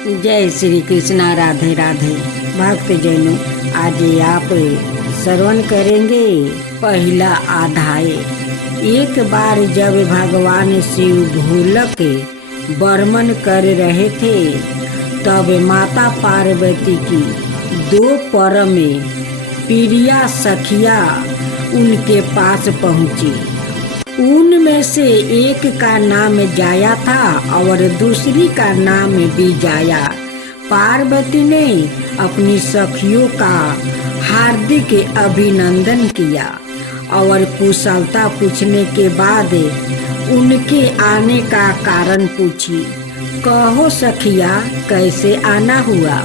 जय श्री कृष्णा। राधे राधे। भक्त जनों, आज आप श्रवण करेंगे पहला अध्याय। एक बार जब भगवान शिव ढोलक बर्मन कर रहे थे, तब माता पार्वती की दो परम प्रिया सखिया उनके पास पहुंची। उनमें से एक का नाम जाया था और दूसरी का नाम विजाया। पार्वती ने अपनी सखियों का हार्दिक अभिनंदन किया और कुशलता पूछने के बाद उनके आने का कारण पूछी। कहो सखिया, कैसे आना हुआ?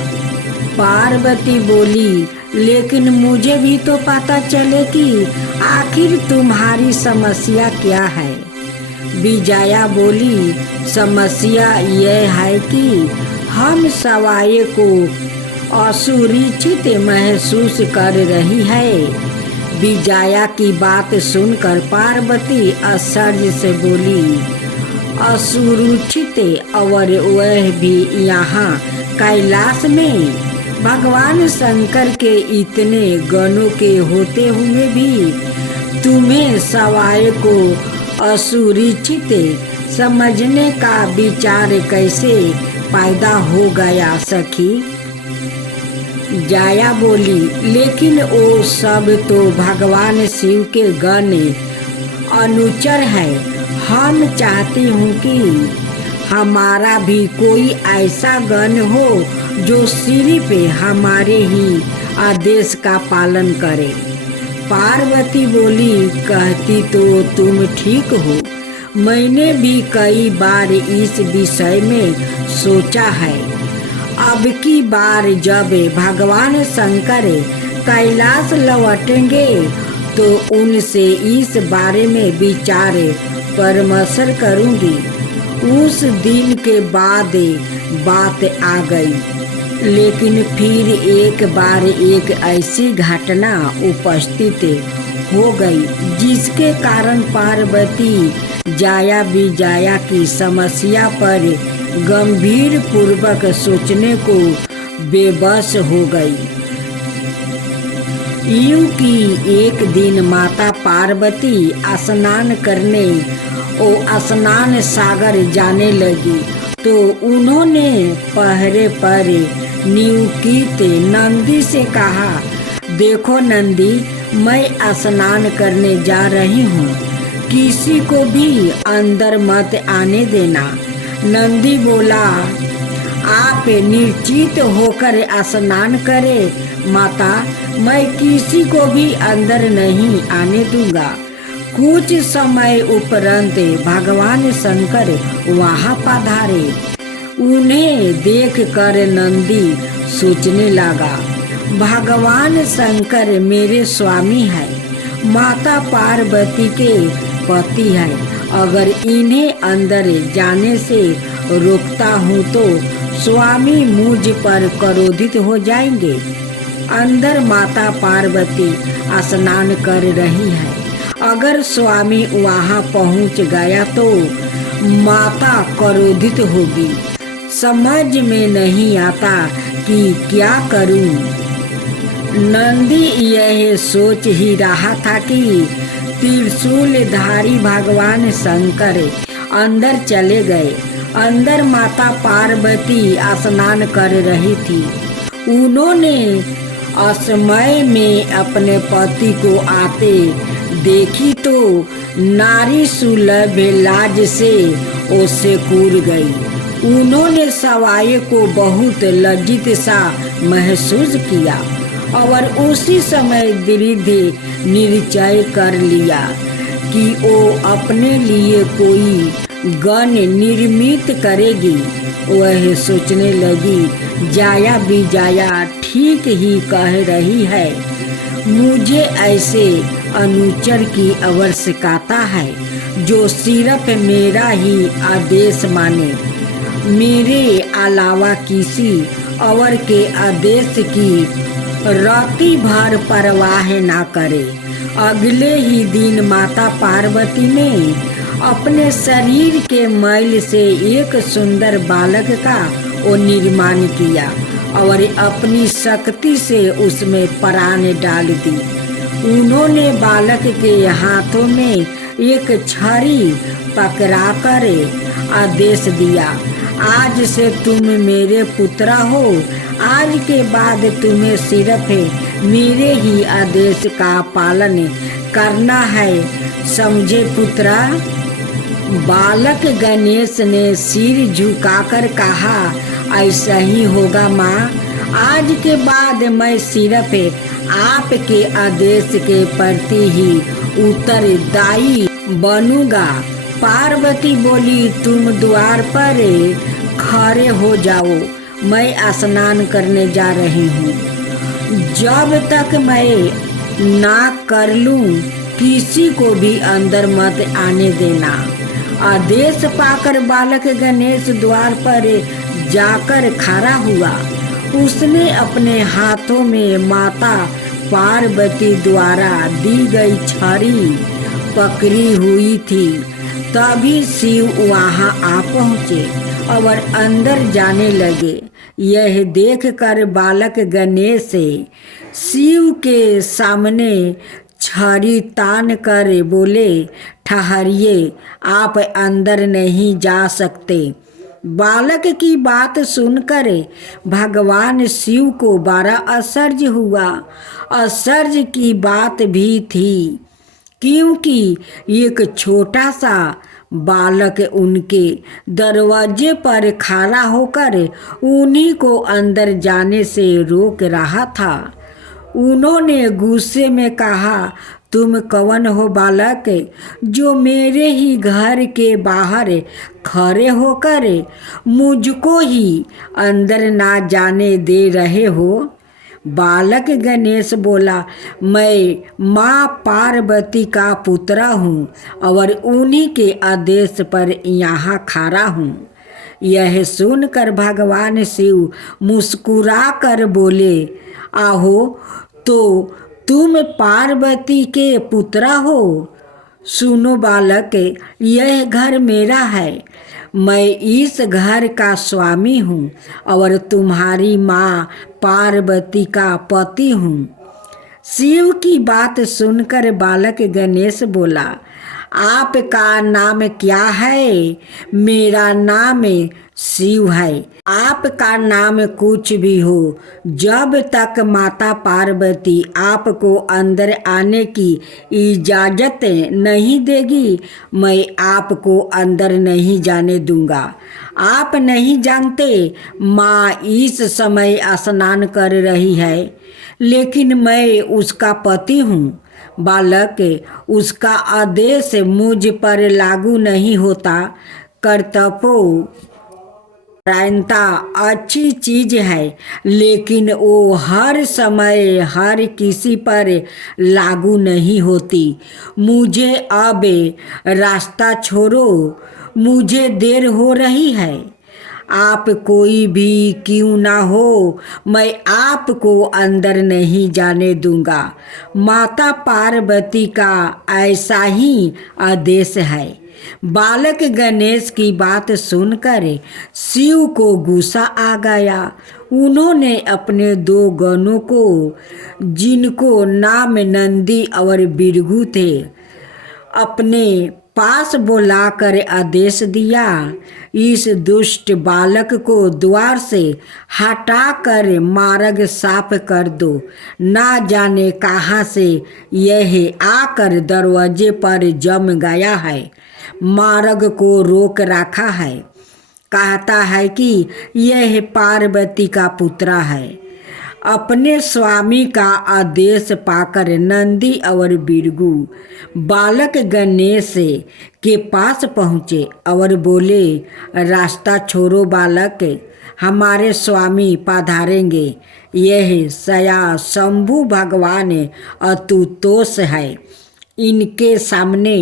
पार्वती बोली, लेकिन मुझे भी तो पता चले कि आखिर तुम्हारी समस्या क्या है। विजया बोली, समस्या यह है कि हम सवाए को असुरक्षित महसूस कर रही है। विजया की बात सुनकर पार्वती आश्चर्य से बोली, असुरक्षित? और वह भी यहाँ कैलाश में? भगवान शंकर के इतने गणों के होते हुए भी तुम्हें सवाए को असुरक्षित समझने का विचार कैसे पैदा हो गया सखी? जाया बोली, लेकिन वो सब तो भगवान शिव के गण अनुचर है। हम चाहती हूँ कि हमारा भी कोई ऐसा गण हो जो सिर्फ हमारे ही आदेश का पालन करे। पार्वती बोली, कहती तो तुम ठीक हो। मैंने भी कई बार इस विषय में सोचा है। अब की बार जब भगवान शंकर कैलाश लौटेंगे तो उनसे इस बारे में विचार परामर्श करूंगी। उस दिन के बाद बात आ गई, लेकिन फिर एक बार एक ऐसी घटना उपस्थित हो गई जिसके कारण पार्वती जाया विजया की समस्या पर गंभीर पूर्वक सोचने को बेबस हो गई। यूं कि एक दिन माता पार्वती स्नान करने और स्नान सागर जाने लगी तो उन्होंने पहरे पर नियुक्त नंदी से कहा, देखो नंदी, मैं स्नान करने जा रही हूँ, किसी को भी अंदर मत आने देना। नंदी बोला, आप निश्चित होकर स्नान करें माता, मैं किसी को भी अंदर नहीं आने दूंगा। कुछ समय उपरांत भगवान शंकर वहाँ पधारे। उन्हें देखकर नंदी सोचने लगा, भगवान शंकर मेरे स्वामी है, माता पार्वती के पति है। अगर इन्हें अंदर जाने से रोकता हूँ तो स्वामी मुझ पर क्रोधित हो जाएंगे। अंदर माता पार्वती स्नान कर रही है। अगर स्वामी वहाँ पहुँच गया तो माता क्रोधित होगी। समझ में नहीं आता कि क्या करूं। नंदी यह सोच ही रहा था कि त्रिशूलधारी भगवान शंकर अंदर चले गए। अंदर माता पार्वती स्नान कर रही थी। उन्होंने असमय में अपने पति को आते देखी तो नारी सुलभ लाज से उससे कूद गई। उन्होंने सवाए को बहुत लज्जित सा महसूस किया और उसी समय दृढ़ निश्चय कर लिया कि वो अपने लिए कोई गण निर्मित करेगी। वह सोचने लगी, जाया विजया ठीक ही कह रही है, मुझे ऐसे अनुचर की आवश्यकता है जो सिर्फ मेरा ही आदेश माने, मेरे अलावा किसी और के आदेश की राति भर परवाह ना करे। अगले ही दिन माता पार्वती ने अपने शरीर के मैल से एक सुंदर बालक का वो निर्माण किया और अपनी शक्ति से उसमें प्राण डाल दी। उन्होंने बालक के हाथों में एक छड़ी पकड़ाकर आदेश दिया, आज से तुम मेरे पुत्र हो। आज के बाद तुम्हें सिर्फ मेरे ही आदेश का पालन करना है, समझे पुत्रा। बालक गणेश ने सिर झुकाकर कहा, ऐसा ही होगा माँ। आज के बाद मैं सिर्फ आपके आदेश के प्रति ही उत्तरदायी बनूंगा। पार्वती बोली, तुम द्वार पर खड़े हो जाओ, मैं स्नान करने जा रही हूँ। जब तक मैं ना कर लूँ किसी को भी अंदर मत आने देना। आदेश पाकर बालक गणेश द्वार पर जाकर खड़ा हुआ। उसने अपने हाथों में माता पार्वती द्वारा दी गई छड़ी पकड़ी हुई थी। तभी शिव वहां आ पहुँचे और अंदर जाने लगे। यह देखकर बालक गणेश शिव के सामने छड़ी तान कर बोले, ठहरिए, आप अंदर नहीं जा सकते। बालक की बात सुनकर भगवान शिव को बड़ा आश्चर्य हुआ। आश्चर्य की बात भी थी, क्योंकि एक छोटा सा बालक उनके दरवाजे पर खड़ा होकर उन्हीं को अंदर जाने से रोक रहा था। उन्होंने गुस्से में कहा, तुम कौन हो बालक, जो मेरे ही घर के बाहर खड़े होकर मुझको ही अंदर ना जाने दे रहे हो। बालक गणेश बोला, मैं माँ पार्वती का पुत्र हूँ और उन्हीं के आदेश पर यहाँ खड़ा हूँ। यह सुनकर भगवान शिव मुस्कुरा कर बोले, आहो, तो तुम पार्वती के पुत्र हो। सुनो बालक, यह घर मेरा है, मैं इस घर का स्वामी हूँ और तुम्हारी माँ पार्वती का पति हूँ। शिव की बात सुनकर बालक गणेश बोला, आपका नाम क्या है? मेरा नाम शिव है। आपका नाम कुछ भी हो, जब तक माता पार्वती आपको अंदर आने की इजाज़त नहीं देगी, मैं आपको अंदर नहीं जाने दूंगा। आप नहीं जानते, माँ इस समय स्नान कर रही है, लेकिन मैं उसका पति हूँ। बालक, उसका आदेश मुझ पर लागू नहीं होता। कर्तव्यपरायणता अच्छी चीज है, लेकिन वो हर समय हर किसी पर लागू नहीं होती। मुझे अब रास्ता छोड़ो, मुझे देर हो रही है। आप कोई भी क्यों ना हो, मैं आपको अंदर नहीं जाने दूंगा। माता पार्वती का ऐसा ही आदेश है। बालक गणेश की बात सुनकर शिव को गुस्सा आ गया। उन्होंने अपने दो गणों को, जिनको नाम नंदी और बिरगु थे, अपने पास बुलाकर आदेश दिया, इस दुष्ट बालक को द्वार से हटाकर मार्ग साफ कर दो। ना जाने कहाँ से यह आकर दरवाजे पर जम गया है, मार्ग को रोक रखा है। कहता है कि यह पार्वती का पुत्र है। अपने स्वामी का आदेश पाकर नंदी और बिरगु बालक गणेश के पास पहुँचे और बोले, रास्ता छोड़ो बालक, हमारे स्वामी पधारेंगे। यह सया शंभु भगवान अतुतोष है, इनके सामने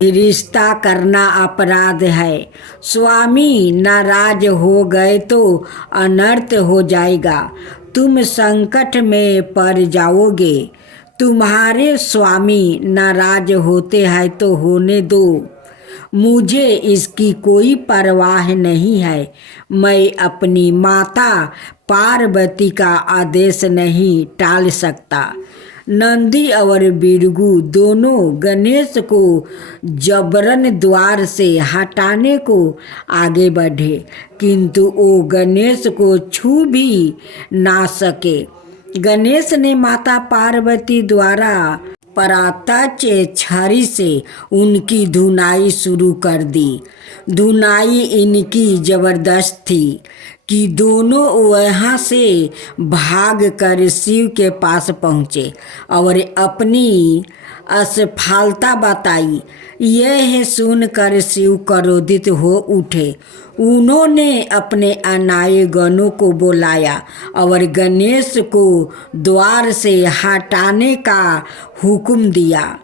रिश्ता करना अपराध है। स्वामी नाराज हो गए तो अनर्थ हो जाएगा, तुम संकट में पड़ जाओगे। तुम्हारे स्वामी नाराज होते हैं तो होने दो, मुझे इसकी कोई परवाह नहीं है। मैं अपनी माता पार्वती का आदेश नहीं टाल सकता। नंदी और बिरगू दोनों गणेश को जबरन द्वार से हटाने को आगे बढ़े, किंतु वो गणेश को छू भी ना सके। गणेश ने माता पार्वती द्वारा परातच छड़ी से उनकी धुनाई शुरू कर दी। धुनाई इनकी जबरदस्त थी कि दोनों वहाँ से भाग कर शिव के पास पहुँचे और अपनी असफलता बताई। यह सुनकर शिव क्रोधित हो उठे। उन्होंने अपने अनाए गणों को बुलाया और गणेश को द्वार से हटाने का हुक्म दिया।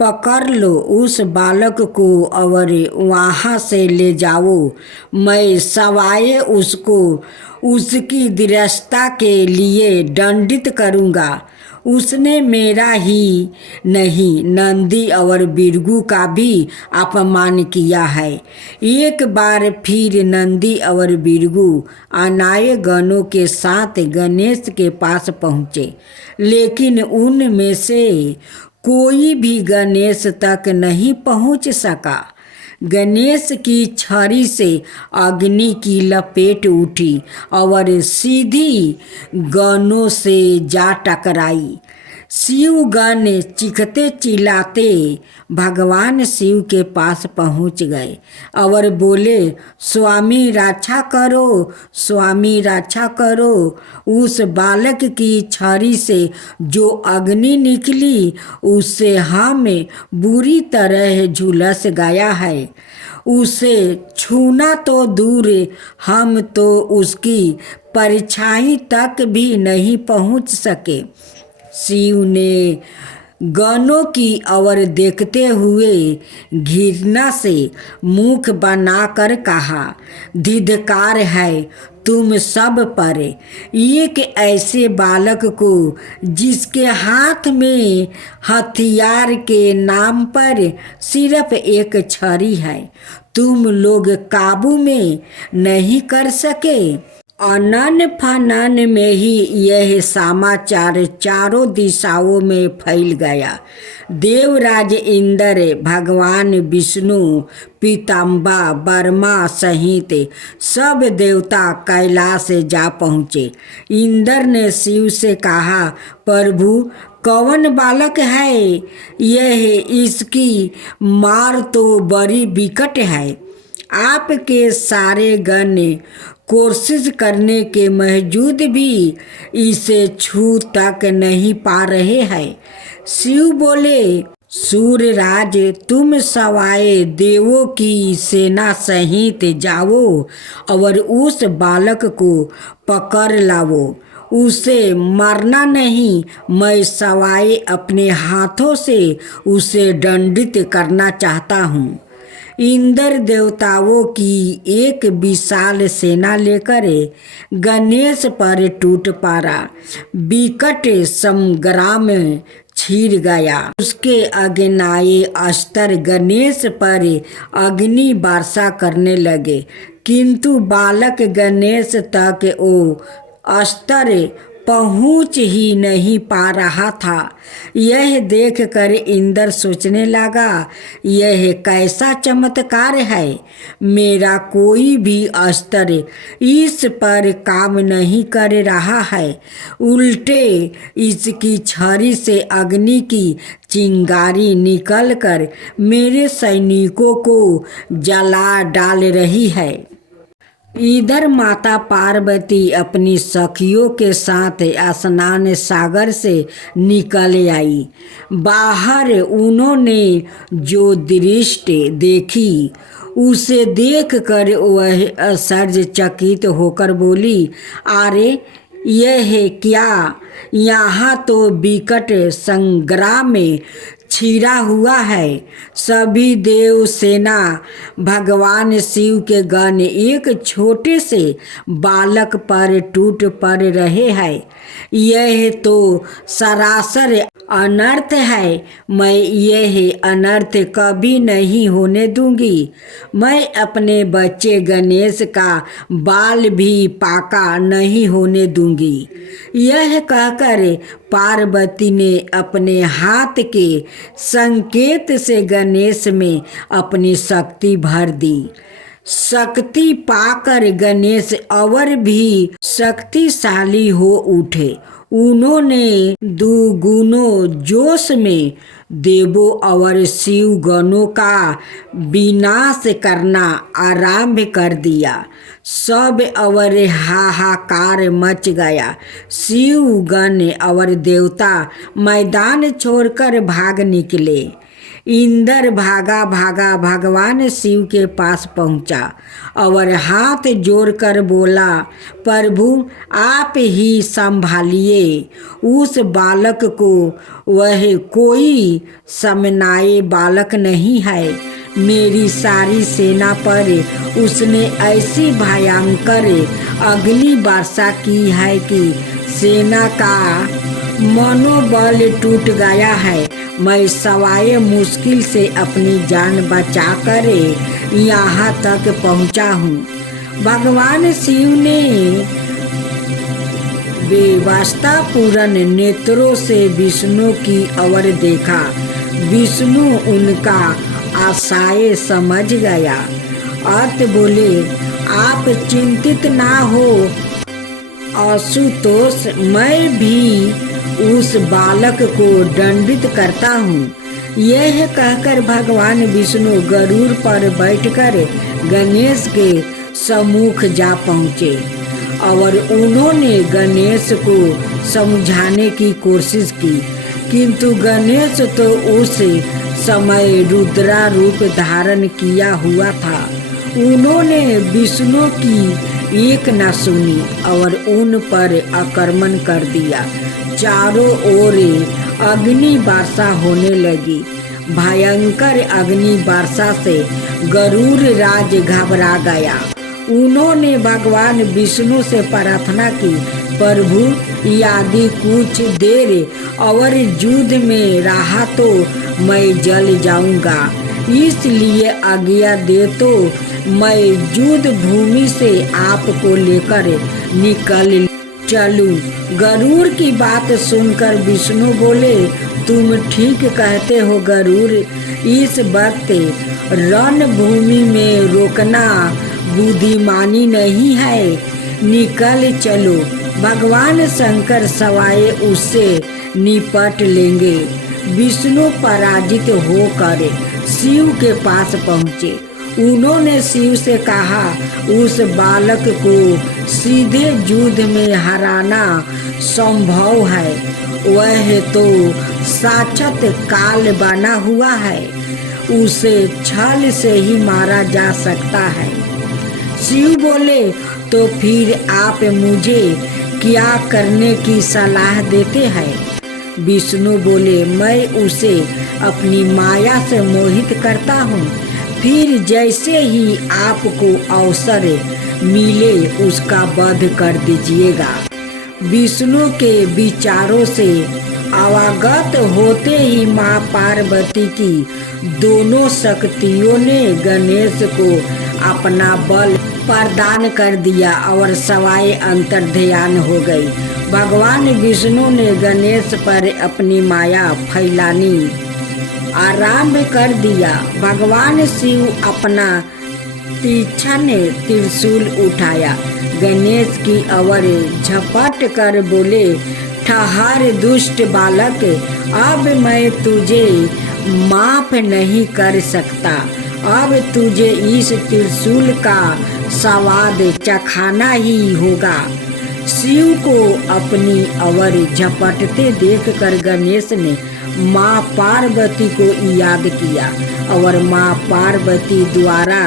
पकड़ लो उस बालक को और वहाँ से ले जाओ। मैं सवाए उसको उसकी दृढ़ता के लिए दंडित करूँगा। उसने मेरा ही नहीं, नंदी और बिरगू का भी अपमान किया है। एक बार फिर नंदी और बिरगू अनाए गणों के साथ गणेश के पास पहुँचे, लेकिन उनमें से कोई भी गणेश तक नहीं पहुँच सका। गणेश की छड़ी से अग्नि की लपेट उठी और सीधी गणों से जा टकराई। शिवगण चीखते चिल्लाते भगवान शिव के पास पहुंच गए और बोले, स्वामी रक्षा करो, स्वामी रक्षा करो। उस बालक की छड़ी से जो अग्नि निकली उससे हमें बुरी तरह झुलस गया है। उसे छूना तो दूर, हम तो उसकी परछाई तक भी नहीं पहुंच सके। शिव ने गणों की ओर देखते हुए घृणा से मुख बनाकर कहा, धिक्कार है तुम सब पर, एक ऐसे बालक को जिसके हाथ में हथियार के नाम पर सिर्फ एक छड़ी है, तुम लोग काबू में नहीं कर सके। अनन फनन में ही यह समाचार चारों दिशाओं में फैल गया। देवराज इंद्र, भगवान विष्णु, पीताम्बा, ब्रह्मा सहित सब देवता कैलाश जा पहुँचे। इंद्र ने शिव से कहा, प्रभु कौन बालक है यह? इसकी मार तो बड़ी विकट है। आपके सारे गण कोशिश करने के बावजूद भी इसे छू तक नहीं पा रहे हैं। शिव बोले, सूर्यराज तुम सवाए देवों की सेना सहित जाओ और उस बालक को पकड़ लाओ। उसे मरना नहीं, मैं सवाए अपने हाथों से उसे दंडित करना चाहता हूँ। इंद्र देवताओं की एक विशाल सेना लेकर गणेश पर टूट पड़ा। विकट संग्राम छिड़ गया। उसके अग्नाए अस्त्र गणेश पर अग्नि वर्षा करने लगे, किंतु बालक गणेश तक वो अस्त्र पहुँच ही नहीं पा रहा था। यह देखकर इंद्र सोचने लगा, यह कैसा चमत्कार है। मेरा कोई भी अस्त्र इस पर काम नहीं कर रहा है, उल्टे इसकी छड़ी से अग्नि की चिंगारी निकलकर मेरे सैनिकों को जला डाल रही है। इधर माता पार्वती अपनी सखियों के साथ स्नान सागर से निकल आई। बाहर उन्होंने जो दृष्टि देखी उसे देखकर वह आश्चर्यचकित होकर बोली, अरे यह क्या? यहाँ तो विकट संग्राम में छिरा हुआ है। सभी देव सेना भगवान शिव के गण एक छोटे से बालक पर टूट पड़ रहे हैं। यह तो सरासर अनर्थ है। मैं यह अनर्थ कभी नहीं होने दूंगी। मैं अपने बच्चे गणेश का बाल भी पाका नहीं होने दूंगी। यह कहकर पार्वती ने अपने हाथ के संकेत से गणेश में अपनी शक्ति भर दी। शक्ति पाकर गणेश और भी शक्तिशाली हो उठे। उन्होंने दुगुनों जोश में देवों और शिव गणों का विनाश करना आरंभ कर दिया। सब और हाहाकार मच गया। शिव गण और देवता मैदान छोड़कर भाग निकले। इंद्र भागा भागा भगवान शिव के पास पहुंचा और हाथ जोड़कर बोला, प्रभु आप ही संभालिए उस बालक को। वह कोई समनाए बालक नहीं है। मेरी सारी सेना पर उसने ऐसी भयंकर अग्नि वर्षा की है कि सेना का मनोबल टूट गया है। मैं सवाए मुश्किल से अपनी जान बचाकर यहाँ तक पहुँचा हूँ। भगवान शिव ने बेवास्तापूर्ण नेत्रों से विष्णु की ओर देखा। विष्णु उनका आशाएं समझ गया। अर्थ बोले, आप चिंतित ना हो आशुतोष, मैं भी उस बालक को दंडित करता हूँ। यह कहकर भगवान विष्णु गरुड़ पर बैठकर गणेश के सम्मुख जा पहुँचे और उन्होंने गणेश को समझाने की कोशिश की, किंतु गणेश तो उस समय रुद्रा रूप धारण किया हुआ था। उन्होंने विष्णु की एक न सुनी और उन पर आक्रमण कर दिया। चारों ओर अग्नि वर्षा होने लगी। भयंकर अग्नि वर्षा से गरुड़ राज घबरा गया। उन्होंने भगवान विष्णु से प्रार्थना की, प्रभु यदि कुछ देर और युद्ध में रहा तो मैं जल जाऊंगा, इसलिए आज्ञा दे तो मैं युद्ध भूमि से आपको लेकर निकल चलूं। गरुड़ की बात सुनकर विष्णु बोले, तुम ठीक कहते हो गरुड़, इस वक्त रणभूमि में रोकना बुद्धिमानी नहीं है, निकल चलो। भगवान शंकर सवाए उससे निपट लेंगे। विष्णु पराजित होकर शिव के पास पहुँचे। उन्होंने शिव से कहा, उस बालक को सीधे युद्ध में हराना संभव है। वह तो साक्षात काल बना हुआ है, उसे छल से ही मारा जा सकता है। शिव बोले, तो फिर आप मुझे क्या करने की सलाह देते हैं? विष्णु बोले, मैं उसे अपनी माया से मोहित करता हूँ, फिर जैसे ही आपको अवसर मिले उसका वध कर दीजिएगा। विष्णु के विचारों से अवगत होते ही माँ पार्वती की दोनों शक्तियों ने गणेश को अपना बल प्रदान कर दिया और सवाए अंतर्ध्यान हो गई। भगवान विष्णु ने गणेश पर अपनी माया फैलानी आरंभ कर दिया। भगवान शिव अपना तीक्ष्ण त्रिशूल उठाया, गणेश की ओर झपट कर बोले, ठहर दुष्ट बालक, अब मैं तुझे माफ नहीं कर सकता। अब तुझे इस त्रिशूल का स्वाद चखाना ही होगा। शिव को अपनी ओर झपटते देखकर गणेश ने माँ पार्वती को याद किया और माँ पार्वती द्वारा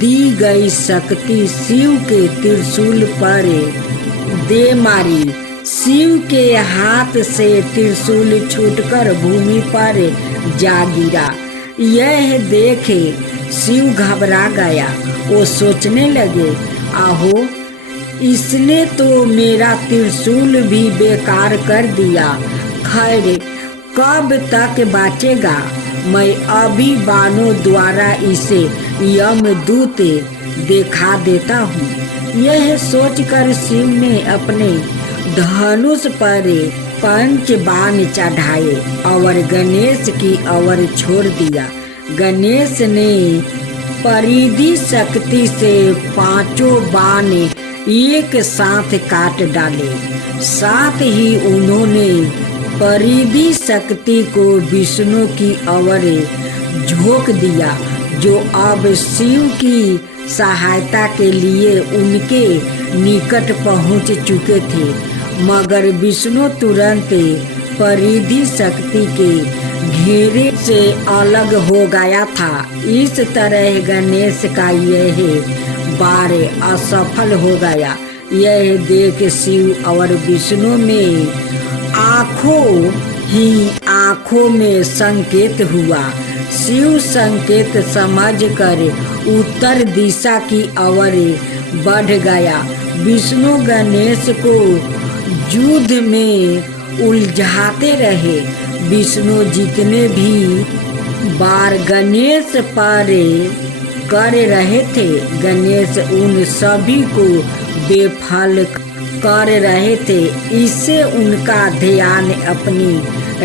दी गई शक्ति शिव के त्रिशूल पर दे मारी। शिव के हाथ से त्रिशूल छूटकर भूमि पर जा गिरा। यह देखे शिव घबरा गया। वो सोचने लगे, आहो, इसने तो मेरा त्रिशूल भी बेकार कर दिया। खैर, कब तक बाँचेगा? मैं अभी बाणों द्वारा इसे यमदूत दिखा देता हूँ। यह सोचकर शिव ने अपने धनुष पर 5 बाण चढ़ाए और गणेश की ओर छोड़ दिया। गणेश ने परिधि शक्ति से 5 बाण एक साथ काट डाले। साथ ही उन्होंने परिधि शक्ति को विष्णु की ओर झोंक दिया, जो अब शिव की सहायता के लिए उनके निकट पहुंच चुके थे। मगर विष्णु तुरंत परिधि शक्ति के घेरे से अलग हो गया था। इस तरह गणेश का यह बार असफल हो गया। यह देख शिव और विष्णु में आँखों में संकेत हुआ। शिव संकेत समझकर उत्तर दिशा की ओर बढ़ गया। विष्णु गणेश को युद्ध में उलझाते रहे। विष्णु जितने भी बार गणेश पर कर रहे थे, गणेश उन सभी को बेफल कर रहे थे। इससे उनका ध्यान अपनी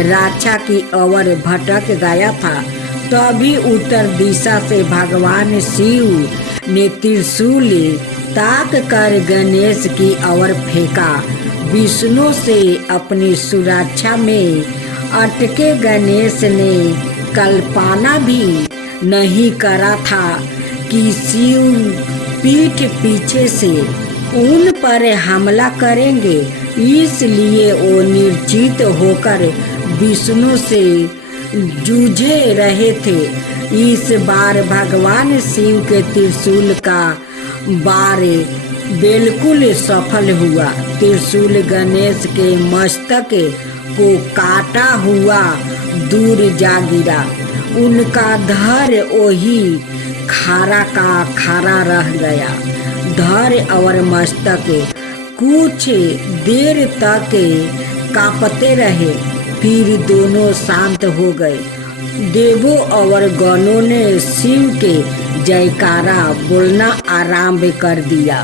रक्षा की ओर भटक गया था। तभी उत्तर दिशा से भगवान शिव ने त्रिशूल ताक कर गणेश की ओर फेंका। विष्णु से अपनी सुरक्षा में अटके गणेश ने कल्पना भी नहीं करा था कि शिव पीठ पीछे से उन पर हमला करेंगे। इसलिए वो निर्चित होकर विष्णु से जूझे रहे थे। इस बार भगवान शिव के त्रिशूल का बार बिल्कुल सफल हुआ। त्रिशूल गणेश के मस्तक को काटा हुआ दूर जा गिरा। उनका धड़ वही खारा का खारा रह गया। धड़ और मस्तक कुछ देर तक कांपते रहे, फिर दोनों शांत हो गए। देवों और गणों ने शिव के जयकारा बोलना आरंभ कर दिया।